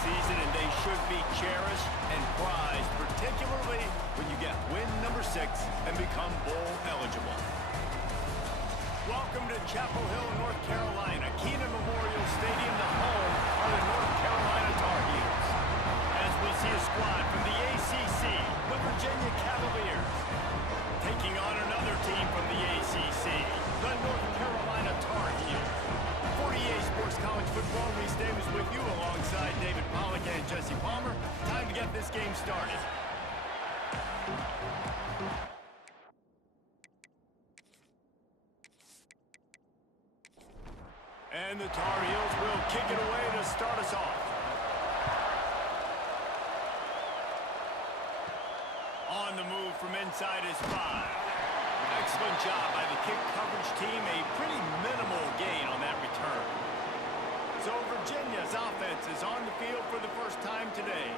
season, and they should be cherished and prized, particularly when you get win number 6 and become bowl eligible. Welcome to Chapel Hill, North Carolina. Keenan Memorial Stadium, the home of the North Carolina Tar Heels. As we see a squad from the ACC, the Virginia Cavaliers, taking on another team from the ACC, the North Carolina Tar Heels. 48 Sports College Football, Reese Davis with you alongside David Pollack and Jesse Palmer. Time to get this game started. And the Tar Heels will kick it away to start us off. On the move from inside is 5. Excellent job by the kick coverage team. A pretty minimal gain on that return. So Virginia's offense is on the field for the first time today.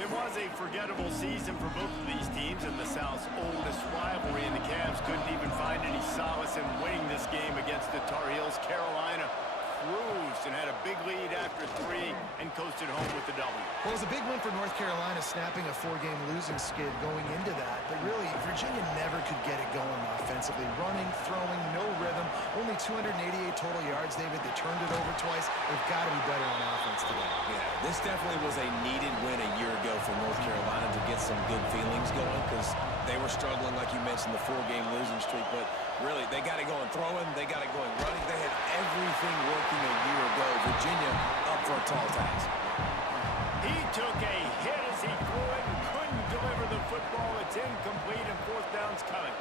It was a forgettable season for both of these teams, and the South's oldest rivalry, and the Cavs couldn't even find any solace in winning this game against the Tar Heels. Carolina cruised and had a big lead after 3 and coasted home with the W. Well, it was a big win for North Carolina, snapping a 4-game losing skid going into that. But really, Virginia never could get it going offensively. Running, throwing, no rhythm. Only 288 total yards, David. They turned it over twice. They've got to be better on offense today. Yeah, this definitely was a needed win a year ago for North Carolina to get some good feelings going, because they were struggling, like you mentioned, the 4-game losing streak. But really, they got it going throwing. They got it going running. They had everything working a year ago. Virginia up for a tall task. He took a hit as he threw it and couldn't deliver the football. It's incomplete and 4th down's coming.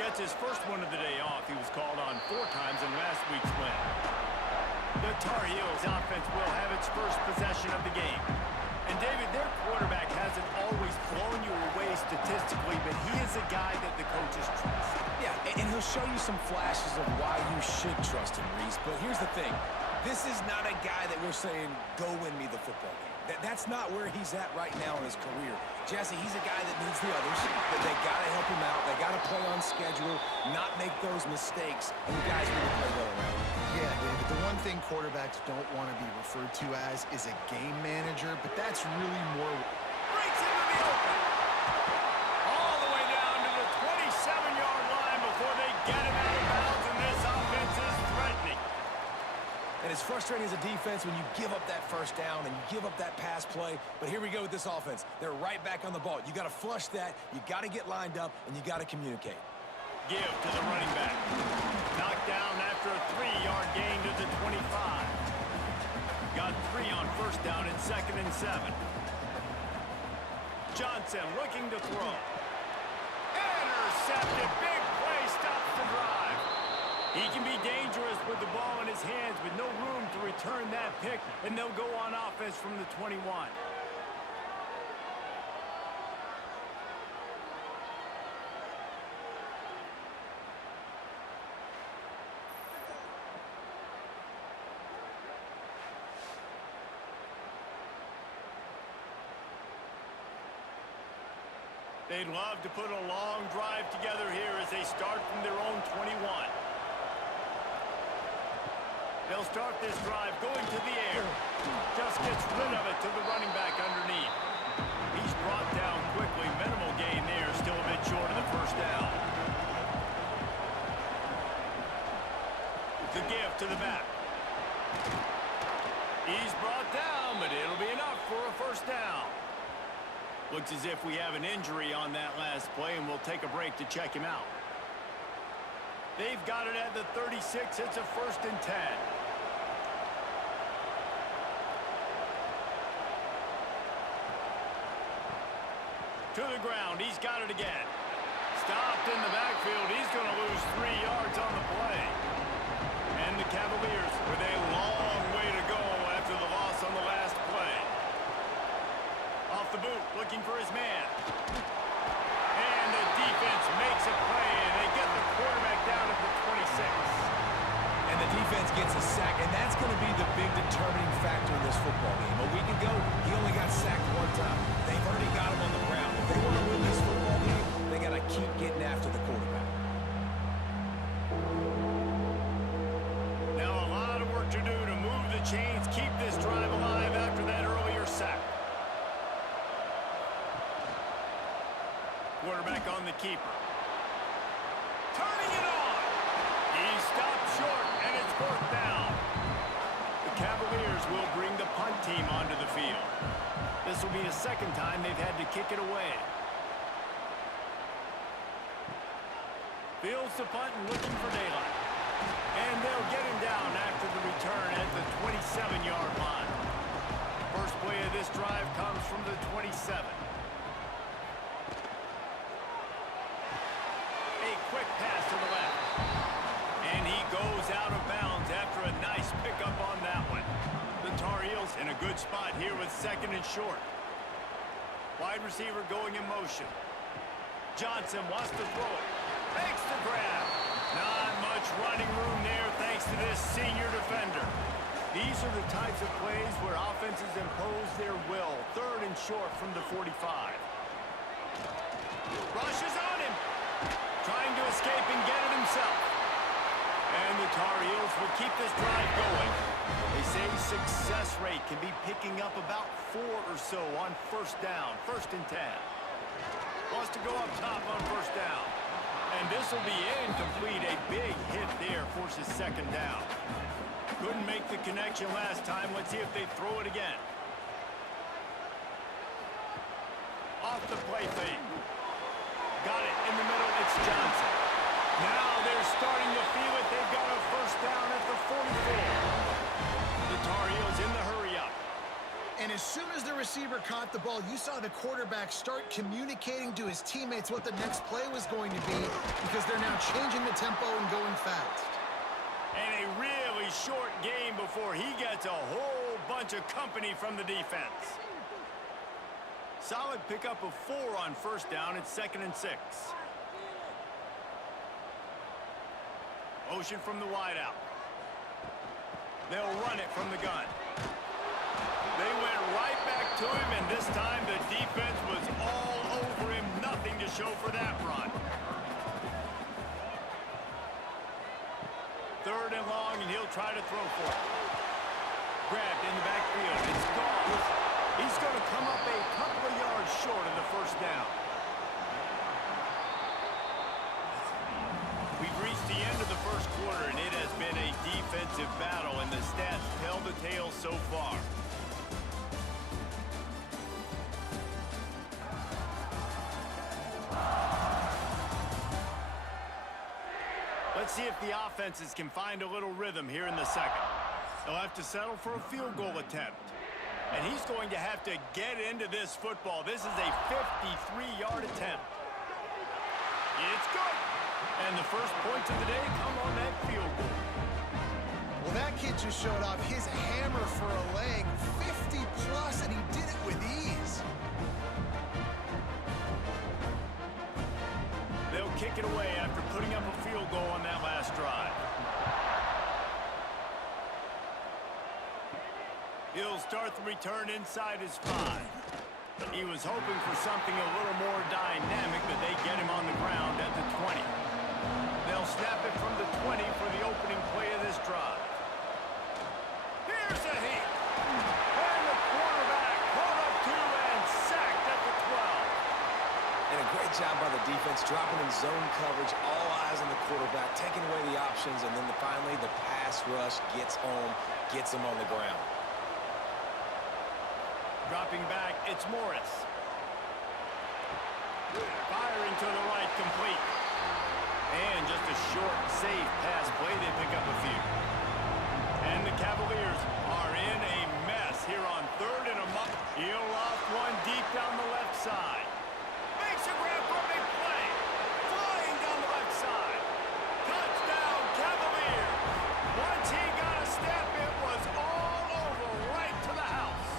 Gets his first one of the day off. He was called on 4 times in last week's win. The Tar Heels offense will have its first possession of the game. And David, their quarterback hasn't always blown you away statistically, but he is a guy that the coaches trust. Yeah, and he'll show you some flashes of why you should trust him, Reese. But here's the thing. This is not a guy that we're saying, go win me the football game. That's not where he's at right now in his career. Jesse, he's a guy that needs the others. They got to help him out. They got to play on schedule, not make those mistakes. And the guys really play well around him. Yeah, David, the one thing quarterbacks don't want to be referred to as is a game manager, but that's really more... Breaks into the open. All the way down to the 27-yard line before they get him out of bounds, and this offense is threatening. And it's frustrating as a defense when you give up that first down and you give up that pass play. But here we go with this offense. They're right back on the ball. You got to flush that, you got to get lined up, and you got to communicate. Give to the running back. Knocked down after a 3-yard gain to the 25. Got 3 on first down and 2nd and 7. Johnson looking to throw. Intercepted. Big play stops the drive. He can be dangerous with the ball in his hands with no room to return that pick, and they'll go on offense from the 21. They'd love to put a long drive together here as they start from their own 21. They'll start this drive going to the air. Just gets rid of it to the running back underneath. He's brought down quickly. Minimal gain there. Still a bit short of the first down. The give to the back. He's brought down, but it'll be enough for a first down. Looks as if we have an injury on that last play, and we'll take a break to check him out. They've got it at the 36. It's a 1st and 10. To the ground. He's got it again. Stopped in the backfield. He's going to lose 3 yards on the play. And the Cavaliers with a long way to go after the loss on the last play. Off the boot, looking for his man. And the defense makes a play, and they get the quarterback down at the 26. And the defense gets a sack, and that's going to be the big determining factor in this football game. A week ago, he only got sacked 1 time. They've already got him on the ground. If they want to win this football game, they got to keep getting after the quarterback. Now a lot of work to do to move the chains, keep this drive alive after that Cavaliers will bring the punt team onto the field. This will be the second time they've had to kick it away. Fields the punt and looking for daylight. And they'll get him down after the return at the 27-yard line. First play of this drive comes from the 27. A quick pass to the left. And he goes out of bounds after a nice pickup on that one. The Tar Heels in a good spot here with second and short. Wide receiver going in motion. Johnson wants to throw it. Makes the grab. Not much running room there thanks to this senior defender. These are the types of plays where offenses impose their will. Third and short from the 45. Rushes on him. Trying to escape and get it himself. And the Tar Heels will keep this drive going. They say success rate can be picking up about 4 or so on first down. First and 10. Wants to go up top on first down. And this will be incomplete. A big hit there forces second down. Couldn't make the connection last time. Let's see if they throw it again. Off the play fake. Got it in the middle. It's Johnson. Now they're starting to feel it. They've got a first down at the 44. The Tar Heels in the hurry-up. And as soon as the receiver caught the ball, you saw the quarterback start communicating to his teammates what the next play was going to be because they're now changing the tempo and going fast. And a really short game before he gets a whole bunch of company from the defense. Solid pickup of 4 on first down. It's 2nd and 6. Motion from the wideout. They'll run it from the gun. They went right back to him, and this time the defense was all over him. Nothing to show for that run. 3rd and long, and he'll try to throw for it. Grabbed in the backfield. It's gone. He's going to come up a couple of yards short of the first down. We've reached the end of the first quarter, and it has been a defensive battle, and the stats tell the tale so far. Let's see if the offenses can find a little rhythm here in the second. They'll have to settle for a field goal attempt. And he's going to have to get into this football. This is a 53-yard attempt. It's good. And the first points of the day come on that field goal. Well, that kid just showed off his hammer for a leg. 50-plus, and he did it with ease. They'll kick it away after putting up a field goal on that last drive. He'll start the return inside his 5. He was hoping for something a little more dynamic, but they get him on the ground at the 20. They'll snap it from the 20 for the opening play of this drive. Here's a hit. And the quarterback caught up to and sacked at the 12. And a great job by the defense, dropping in zone coverage, all eyes on the quarterback, taking away the options, and then finally the pass rush gets home, gets him on the ground. Dropping back, it's Morris. Firing to the right, complete. And just a short, safe pass play. They pick up a few. And the Cavaliers are in a mess here on 3rd and a month. He'll loft one deep down the left side. Makes a grab for a big play. Flying down the left side. Touchdown, Cavaliers. Once he got a step, it was all over right to the house.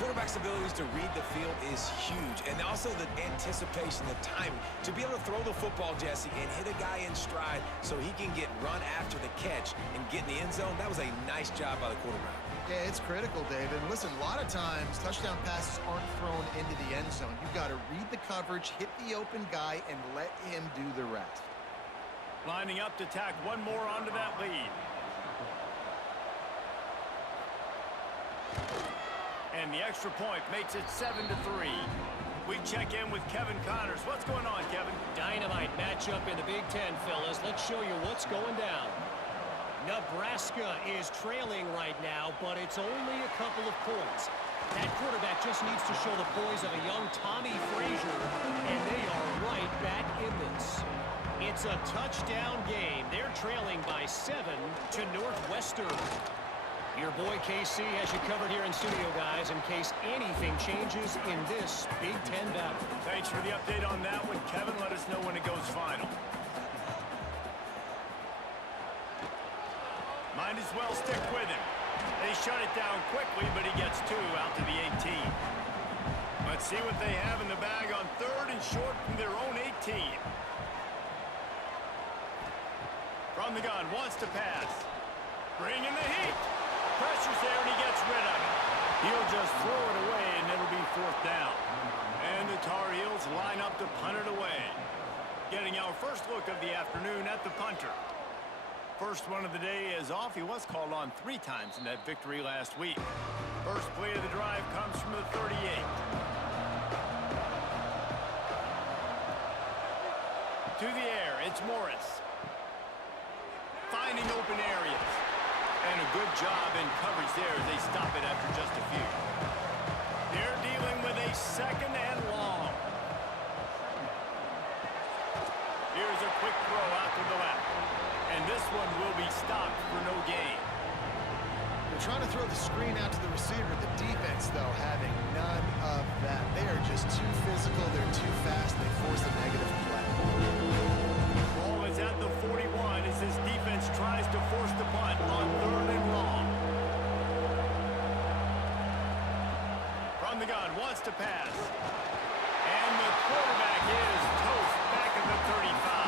Quarterback's abilities to read the field is huge, and also the anticipation, the timing. To be able to throw the football, Jesse, and hit a guy in stride so he can get run after the catch and get in the end zone, that was a nice job by the quarterback. Yeah, it's critical, David. And listen, a lot of times touchdown passes aren't thrown into the end zone. You've got to read the coverage, hit the open guy, and let him do the rest. Lining up to tack one more onto that lead. And the extra point makes it 7-3. We check in with Kevin Connors. What's going on, Kevin? Dynamite matchup in the Big Ten, fellas. Let's show you what's going down. Nebraska is trailing right now, but it's only a couple of points. That quarterback just needs to show the poise of a young Tommy Frazier, and they are right back in this. It's a touchdown game. They're trailing by 7 to Northwestern. Your boy KC has you covered here in studio, guys, in case anything changes in this Big Ten battle. Thanks for the update on that one, Kevin. Let us know when it goes final. Might as well stick with him. They shut it down quickly, but he gets 2 out to the 18. Let's see what they have in the bag on 3rd and short from their own 18. From the gun, wants to pass. Bring in the heat. Pressure's there, and he gets rid of it. He'll just throw it away, and it'll be 4th down. And the Tar Heels line up to punt it away. Getting our first look of the afternoon at the punter. First one of the day is off. He was called on 3 times in that victory last week. First play of the drive comes from the 38. To the air, it's Morris. Finding open areas. And a good job in coverage there as they stop it after just a few. They're dealing with a 2nd and long. Here's a quick throw out to the left. And this one will be stopped for no gain. They're trying to throw the screen out to the receiver. The defense, though, having none of that. They are just too physical. They're too fast. They force a negative play. Ball is at the 41 as this defense tries to force the punt on 3rd and long. From the gun, wants to pass. And the quarterback is toast back at the 35.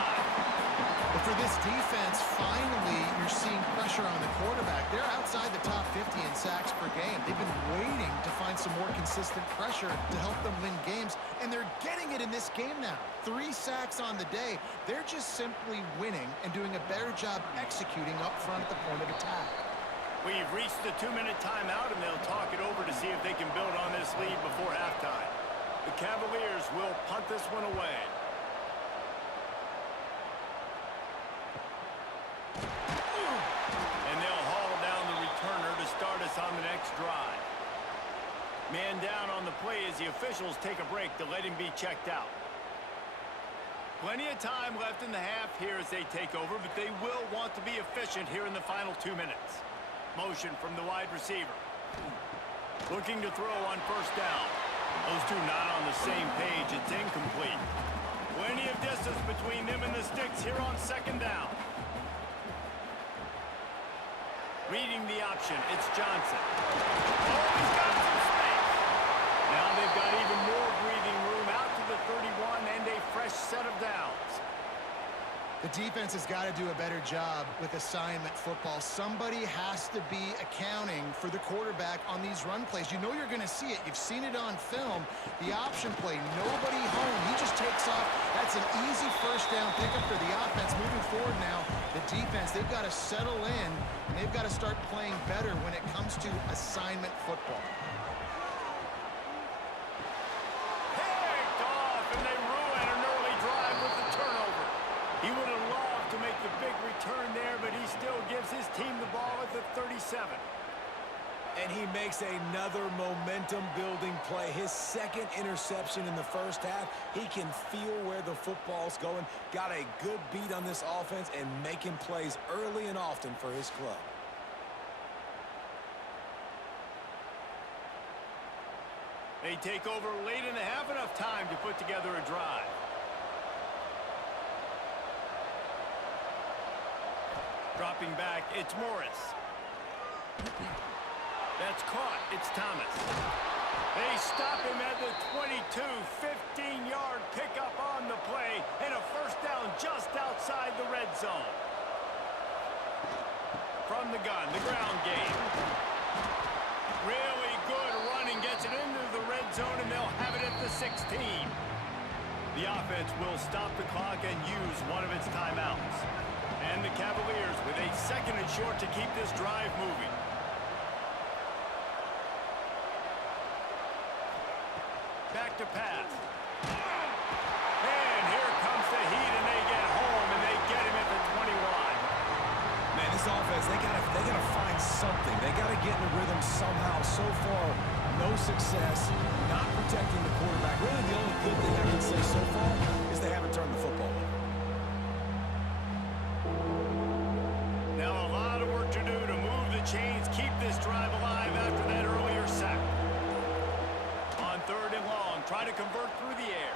But for this defense, finally, you're seeing pressure on the quarterback. They're outside the top 50 in sacks per game. They've been waiting to find some more consistent pressure to help them win games, and they're getting it in this game now. 3 sacks on the day. They're just simply winning and doing a better job executing up front at the point of attack. We've reached the 2-minute timeout, and they'll talk it over to see if they can build on this lead before halftime. The Cavaliers will punt this one away. And they'll haul down the returner to start us on the next drive. Man down on the play as the officials take a break to let him be checked out. Plenty of time left in the half here as they take over, but they will want to be efficient here in the final 2 minutes. Motion from the wide receiver. Looking to throw on 1st down. Those two not on the same page. It's incomplete. Plenty of distance between them and the sticks here on 2nd down. Reading the option, it's Johnson. Oh, he's got some space. Now they've got even more breathing room out to the 31 and a fresh set of downs. The defense has got to do a better job with assignment football. Somebody has to be accounting for the quarterback on these run plays. You know you're going to see it. You've seen it on film. The option play, nobody home. He just takes off. That's an easy 1st down pickup for the offense. Moving forward now, the defense, they've got to settle in, and they've got to start playing better when it comes to assignment football. Picked off, and they ruin an early drive with the turnover. He would have loved to make the big return there, but he still gives his team the ball at the 37. And he makes another momentum-building play. His 2nd interception in the 1st half. He can feel where the football's going. Got a good beat on this offense and making plays early and often for his club. They take over late in the half, enough time to put together a drive. Dropping back, it's Morris. That's caught. It's Thomas. They stop him at the 22, 15-yard pickup on the play, and a 1st down just outside the red zone. From the gun, the ground game. Really good running, gets it into the red zone, and they'll have it at the 16. The offense will stop the clock and use one of its timeouts. And the Cavaliers with a 2nd and short to keep this drive moving. Back to pass. And here comes the heat, and they get home, and they get him at the 21. Man, This offense, they gotta find something. They gotta get in a rhythm somehow. So far, no success, not protecting the quarterback. Really, the only good thing I can say so far is they haven't turned the football over. Now a lot of work to do to move the chains, keep this drive alive after that earlier sack. On 3rd and long, try to convert through the air.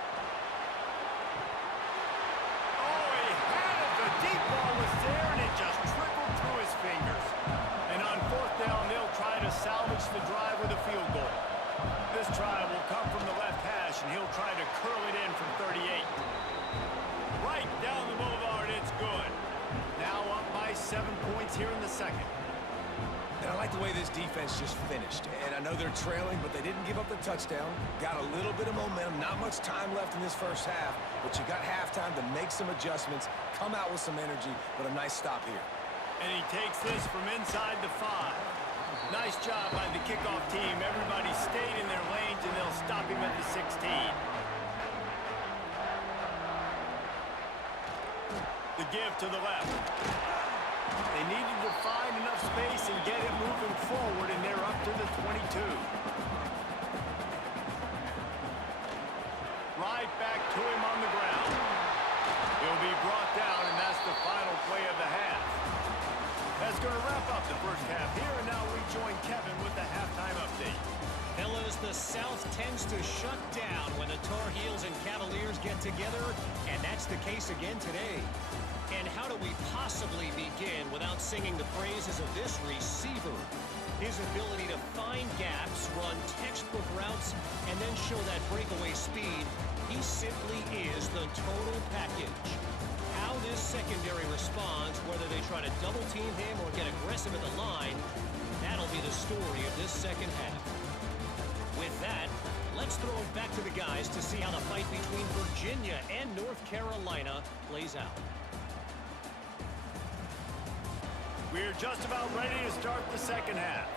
Oh, he had it. The deep ball was there, and it just trickled through his fingers. And on 4th down, they'll try to salvage the drive with a field goal. This try will come from the left hash, and he'll try to curl it in from 38. Right down the boulevard, it's good. Now up by 7 points here in the second. And I like the way this defense just finished. And I know they're trailing, but they didn't give up the touchdown. Got a little bit of momentum. Not much time left in this first half, but you got halftime to make some adjustments, come out with some energy, but a nice stop here. And he takes this from inside the 5. Nice job by the kickoff team. Everybody stayed in their lanes, and they'll stop him at the 16. The give to the left. They needed to find enough space and get it moving forward, and they're up to the 22. Right back to him on the ground. He'll be brought down, and that's the final play of the half. That's going to wrap up the first half here, and now we join Kevin with the halftime update. Fellas, the South tends to shut down when the Tar Heels and Cavaliers get together, and that's the case again today. And how do we possibly begin without singing the praises of this receiver? His ability to find gaps, run textbook routes, and then show that breakaway speed, he simply is the total package. How this secondary responds, whether they try to double-team him or get aggressive at the line, that'll be the story of this second half. With that, let's throw it back to the guys to see how the fight between Virginia and North Carolina plays out. We're just about ready to start the second half.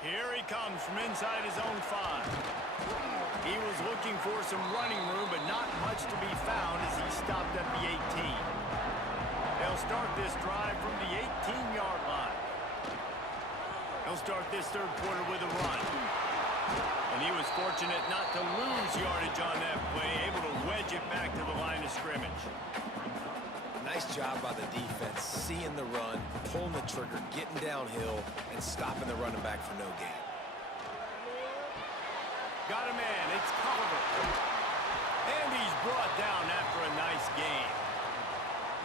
Here he comes from inside his own 5. He was looking for some running room, but not much to be found as he stopped at the 18. They'll start this drive from the 18-yard line. He'll start this third quarter with a run. And he was fortunate not to lose yardage on that play, able to wedge it back to the line of scrimmage. Nice job by the defense, seeing the run, pulling the trigger, getting downhill, and stopping the running back for no gain. Got a man, it's Culliver. And he's brought down after a nice gain.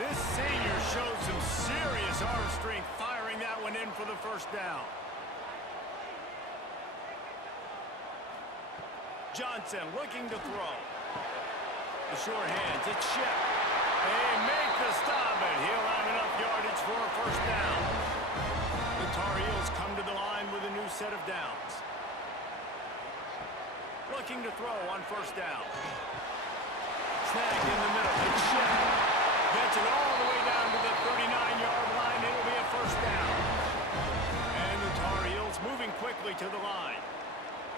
This senior showed some serious arm strength firing that one in for the first down. Johnson looking to throw. The short hands, it's Shep. They make the stop, but he'll have enough yardage for a first down. The Tar Heels come to the line with a new set of downs. Looking to throw on first down. Snagged in the middle, it's Shep. Gets it all the way down to the 39-yard line. It'll be a first down. And the Tar Heels moving quickly to the line.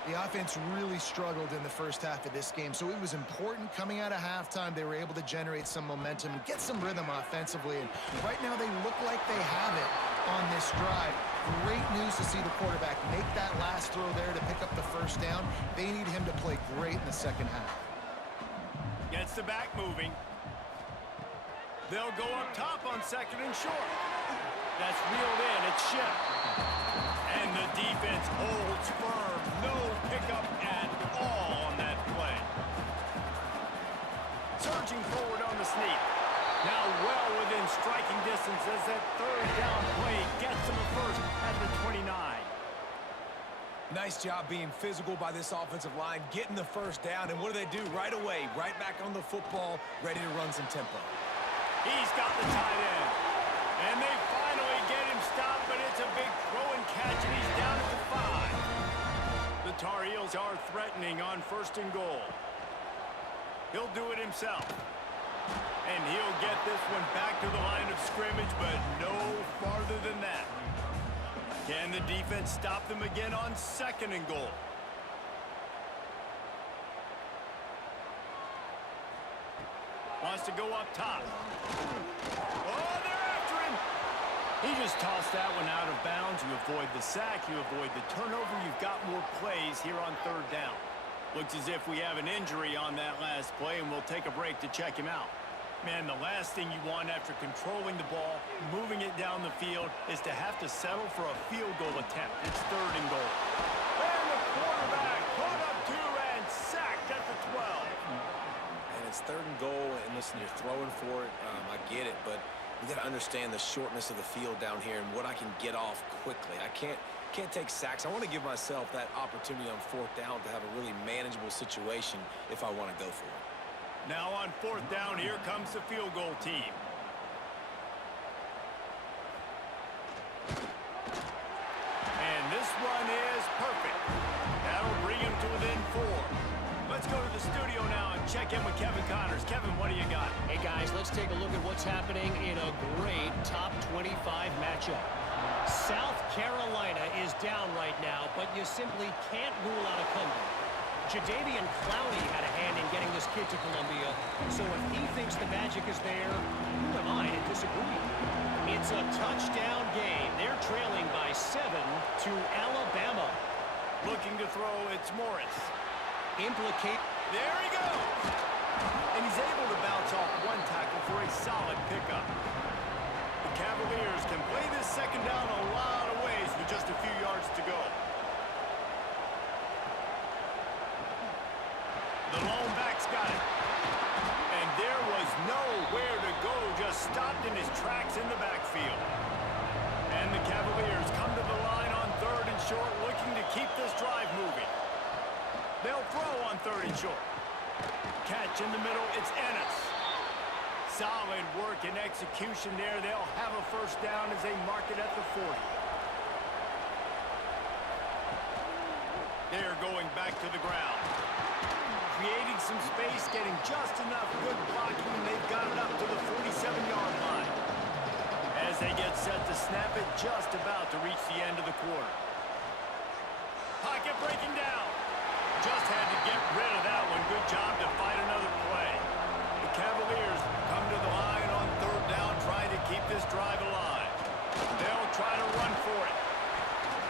The offense really struggled in the first half of this game, so it was important coming out of halftime. They were able to generate some momentum and get some rhythm offensively. And right now they look like they have it on this drive. Great news to see the quarterback make that last throw there to pick up the first down. They need him to play great in the second half. Gets the back moving. They'll go up top on second and short. That's reeled in. It's Shep. And the defense holds firm. No pickup at all on that play. Surging forward on the sneak. Now well within striking distance as that third down play gets him a first at the 29. Nice job being physical by this offensive line, getting the first down. And what do they do right away? Right back on the football, ready to run some tempo. He's got the tight end. And they finally get him stopped, but it's a big throw and catch, and he's down at the 5. The Tar Heels are threatening on first and goal. He'll do it himself. And he'll get this one back to the line of scrimmage, but no farther than that. Can the defense stop them again on second and goal? Wants to go up top. Oh, they're after him. He just tossed that one out of bounds. You avoid the sack, you avoid the turnover. You've got more plays here on third down. Looks as if we have an injury on that last play, and we'll take a break to check him out. Man, the last thing you want after controlling the ball, moving it down the field, is to have to settle for a field goal attempt. It's third and goal. And the quarterback put up 2 and sacked at the 12. And it's third and goal, and listen, you're throwing for it. I get it, but you got to understand the shortness of the field down here and what I can get off quickly. I can't take sacks. I want to give myself that opportunity on fourth down to have a really manageable situation if I want to go for it. Now on fourth down, here comes the field goal team. And this one is perfect. That'll bring him to within 4. Let's go to the studio now and check in with Kevin Connors. Kevin, what do you got? Hey, guys, let's take a look at what's happening in a great top 25 matchup. South Carolina is down right now, but you simply can't rule out a comeback. Jadeveon Clowney had a hand in getting this kid to Columbia, so if he thinks the magic is there, who am I to disagree? It's a touchdown game. They're trailing by 7 to Alabama. Looking to throw, it's Morris. There he goes! And he's able to bounce off one tackle for a solid pickup. The Cavaliers can play this second down a lot of ways with just a few yards to go. The lone back's got it. And there was nowhere to go, just stopped in his tracks in the backfield. And the Cavaliers come to the line on third and short, looking to keep this drive moving. They'll throw on third and short. Catch in the middle, it's Ennis. Solid work and execution there. They'll have a first down as they mark it at the 40. They're going back to the ground. Creating some space, getting just enough good blocking, and they've got it up to the 47-yard line. As they get set to snap it, just about to reach the end of the quarter. Pocket breaking down. Just had to get rid of that one. Good job to fight another play. The Cavaliers come to the line on third down, trying to keep this drive alive. They'll try to run for it.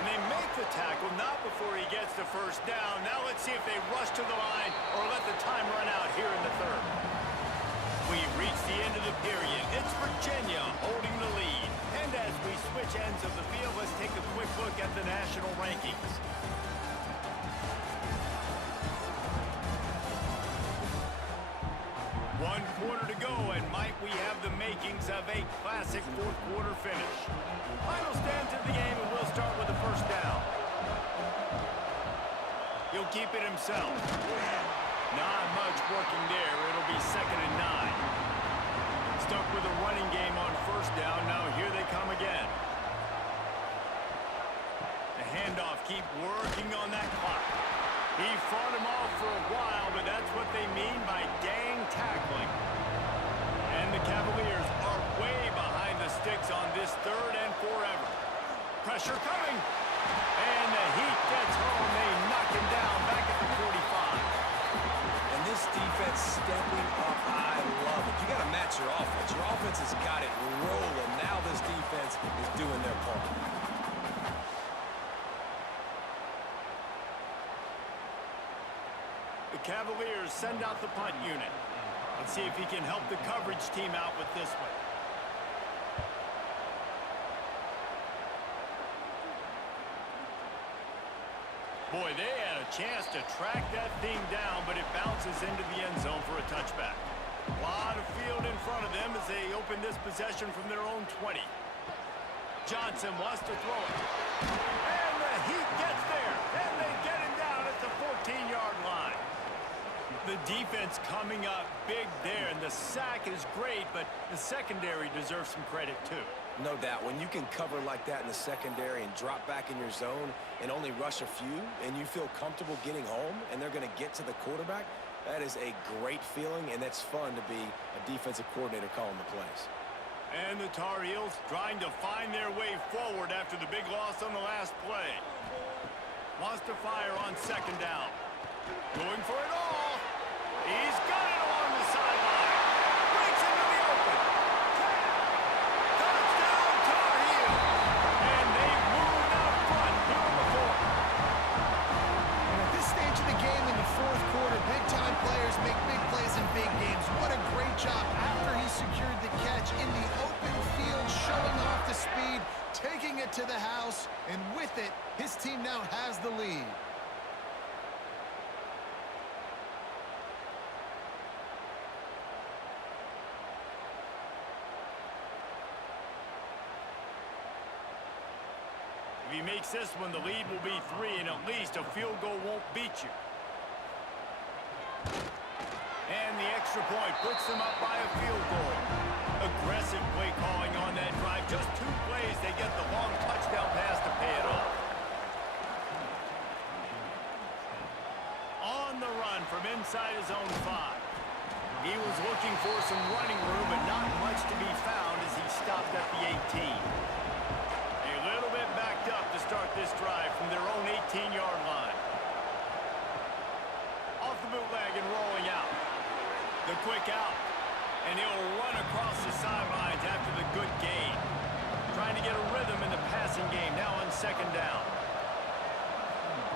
And they make the tackle, not before he gets the first down. Now let's see if they rush to the line or let the time run out here in the third. We've reached the end of the period. It's Virginia holding the lead. And as we switch ends of the field, let's take a quick look at the national rankings. One quarter to go, and might we have the makings of a classic fourth quarter finish. Final stands in the game, and we'll start with the first down. He'll keep it himself. Not much working there. It'll be 2nd and 9. Stuck with a running game on first down. Now here they come again. The handoff, keep working on that clock. He fought him off for a while, but that's what they mean by gang tackling. And the Cavaliers are way behind the sticks on this third and forever. Pressure coming. And the Heat gets home. They knock him down back at the 45. And this defense stepping up, I love it. You got to match your offense. Your offense has got it rolling. Now this defense is doing their part. The Cavaliers send out the punt unit. Let's see if he can help the coverage team out with this one. Boy, they had a chance to track that thing down, but it bounces into the end zone for a touchback. A lot of field in front of them as they open this possession from their own 20. Johnson wants to throw it. And the Heat gets there. And they get him down at the 14-yard line. The defense coming up big there, and the sack is great, but the secondary deserves some credit too. No doubt. When you can cover like that in the secondary and drop back in your zone and only rush a few, and you feel comfortable getting home, and they're going to get to the quarterback, that is a great feeling, and that's fun to be a defensive coordinator calling the plays. And the Tar Heels trying to find their way forward after the big loss on the last play. Wants to fire on second down. Going for it all. He's got it along the sideline. taking it to the house, and with it, his team now has the lead. If he makes this one, the lead will be 3, and at least a field goal won't beat you. And the extra point puts them up by a field goal. Aggressive play calling on that drive. Just 2 plays, they get the long touchdown pass to pay it off. On the run from inside his own 5. He was looking for some running room, but not much to be found as he stopped at the 18. A little bit backed up to start this drive from their own 18-yard line. Off the bootleg and rolling out. The quick out. And he'll run across the sidelines after the good gain. Trying to get a rhythm in the passing game now on 2nd down.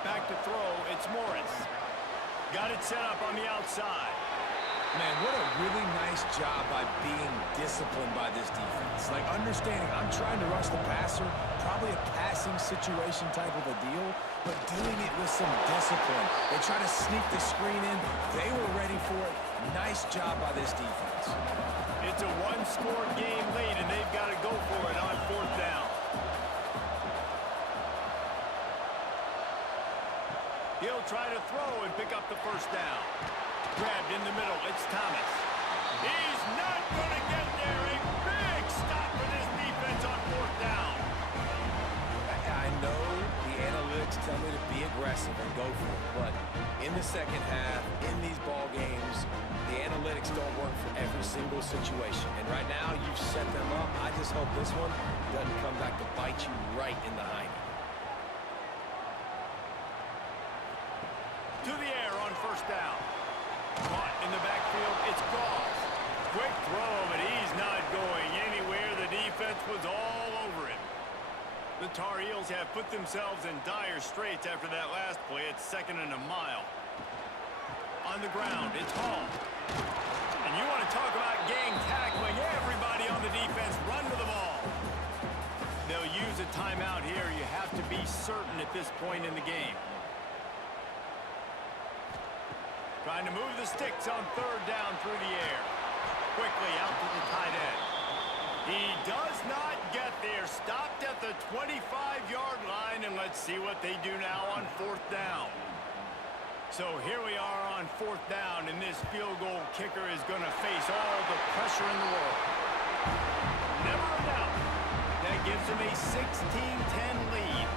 Back to throw, it's Morris. Got it set up on the outside. Man, what a really nice job by being disciplined by this defense. Like, understanding I'm trying to rush the passer, probably a passing situation type of a deal, but doing it with some discipline. They try to sneak the screen in. They were ready for it. Nice job by this defense. It's a 1-score game late, and they've got to go for it on 4th down. He'll try to throw and pick up the 1st down. Grabbed in the middle, it's Thomas. He's not going to get there. A big stop for this defense on 4th down. I know the analytics tell me to be aggressive and go for it, but in the second half, in these ball games, the analytics don't work for every single situation. And right now, you've set them up. I just hope this one doesn't come back to bite you right in the hiney. To the air on 1st down. Caught in the backfield, it's Goff. Quick throw, but he's not going anywhere. The defense was all over him. The Tar Heels have put themselves in dire straits after that last play. It's 2nd and a mile. On the ground, it's Hall. And you want to talk about gang tackling. Everybody on the defense run to the ball. They'll use a timeout here. You have to be certain at this point in the game. Trying to move the sticks on 3rd down through the air. Quickly out to the tight end. He does not get there. Stopped at the 25-yard line, and let's see what they do now on 4th down. So here we are on 4th down, and this field goal kicker is going to face all the pressure in the world. Never a doubt. That gives him a 16-10 lead.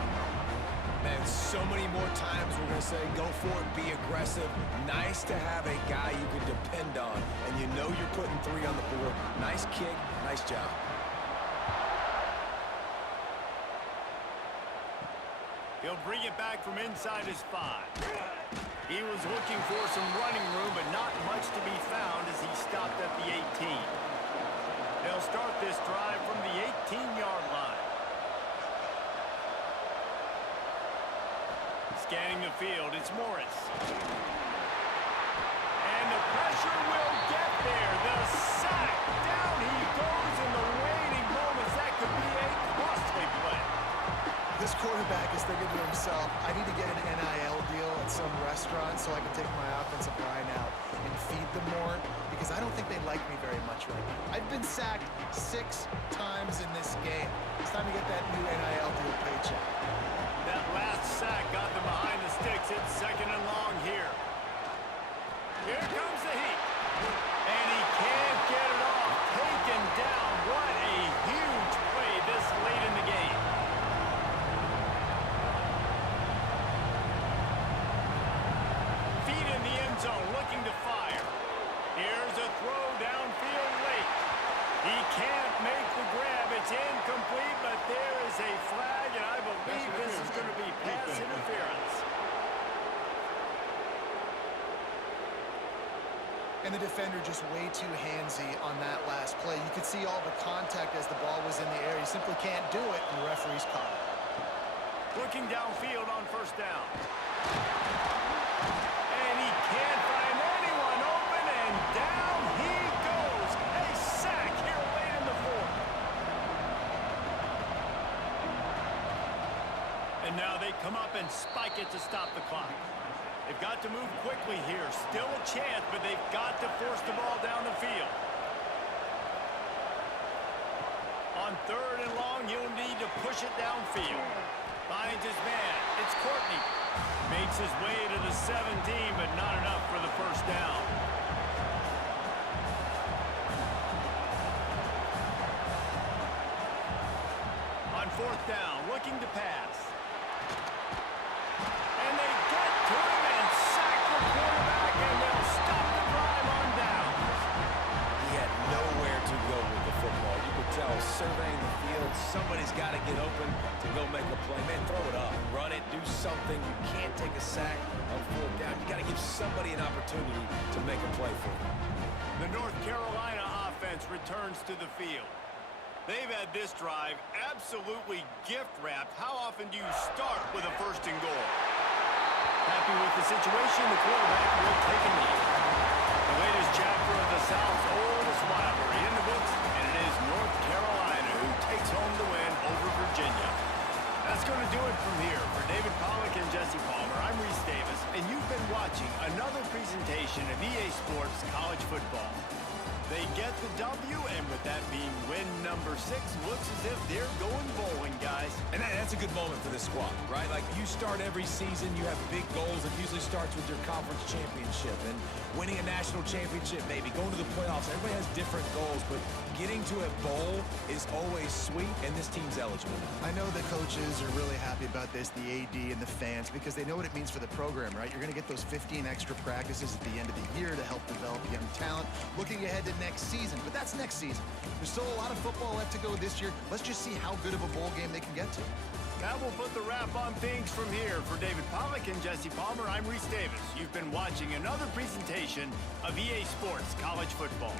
Man, so many more times we're going to say, go for it, be aggressive. Nice to have a guy you can depend on, and you know you're putting 3 on the board. Nice kick, nice job. He'll bring it back from inside his 5. He was looking for some running room, but not much to be found as he stopped at the 18. They'll start this drive from the 18-yard line. Scanning the field, it's Morris. And the pressure will get there. The sack. Down he goes in the waning moments. That could be a costly play. This quarterback is thinking to himself, I need to get an NIL deal at some restaurant so I can take my offensive line out and feed them more, because I don't think they like me very much right now. I've been sacked 6 times in this game. It's time to get that new NIL deal paycheck. That last sack got them behind the sticks. It's 2nd and long here. Here comes the heat. And he can't get it off. Taken down. What a huge play this late in the game. Feet in the end zone looking to fire. Here's a throw downfield late. He can't make the grab. It's incomplete, but there is a flag, and I believe this is going to be pass interference. And the defender just way too handsy on that last play. You could see all the contact as the ball was in the air. You simply can't do it, and the referee's caught it. Looking downfield on 1st down. And he can't find anyone open, and down he goes. A sack here late in the 4th. And now they come up and spike it to stop the clock. They've got to move quickly here. Still a chance, but they've got to force the ball down the field. On 3rd and long, you'll need to push it downfield. Finds his man. It's Courtney. Makes his way to the 17, but not enough for the first down. On 4th down, looking to pass. And they get to him and sack the quarterback, and they'll stop the drive on down. He had nowhere to go with the football. You could tell, surveying the field, somebody's got to get open to go make a play. Man, throw it up, run it, do something. You can't take a sack on 4th down. You got to give somebody an opportunity to make a play for you. The North Carolina offense returns to the field. They've had this drive absolutely gift-wrapped. How often do you start with a 1st and goal? Happy with the situation, the quarterback will take a knee. The latest chapter of the South's oldest rivalry in the books, and it is North Carolina who takes home the win over Virginia. That's going to do it from here. For David Pollack and Jesse Palmer, I'm Reese Davis, and you've been watching another presentation of EA Sports College Football. They get the W, and with that being win number 6, looks as if they're going bowling, guys. And that's a good moment for this squad, right? Like, you start every season, you have big goals. It usually starts with your conference championship and winning a national championship, maybe going to the playoffs. Everybody has different goals, but getting to a bowl is always sweet, and this team's eligible. I know the coaches are really happy about this, the AD and the fans, because they know what it means for the program, right? You're going to get those 15 extra practices at the end of the year to help develop young talent. Looking ahead to next season, but that's next season. There's still a lot of football left to go this year. Let's just see how good of a bowl game they can get to. That will put the wrap on things from here. For David Pollack and Jesse Palmer, I'm Reese Davis. You've been watching another presentation of EA Sports College Football.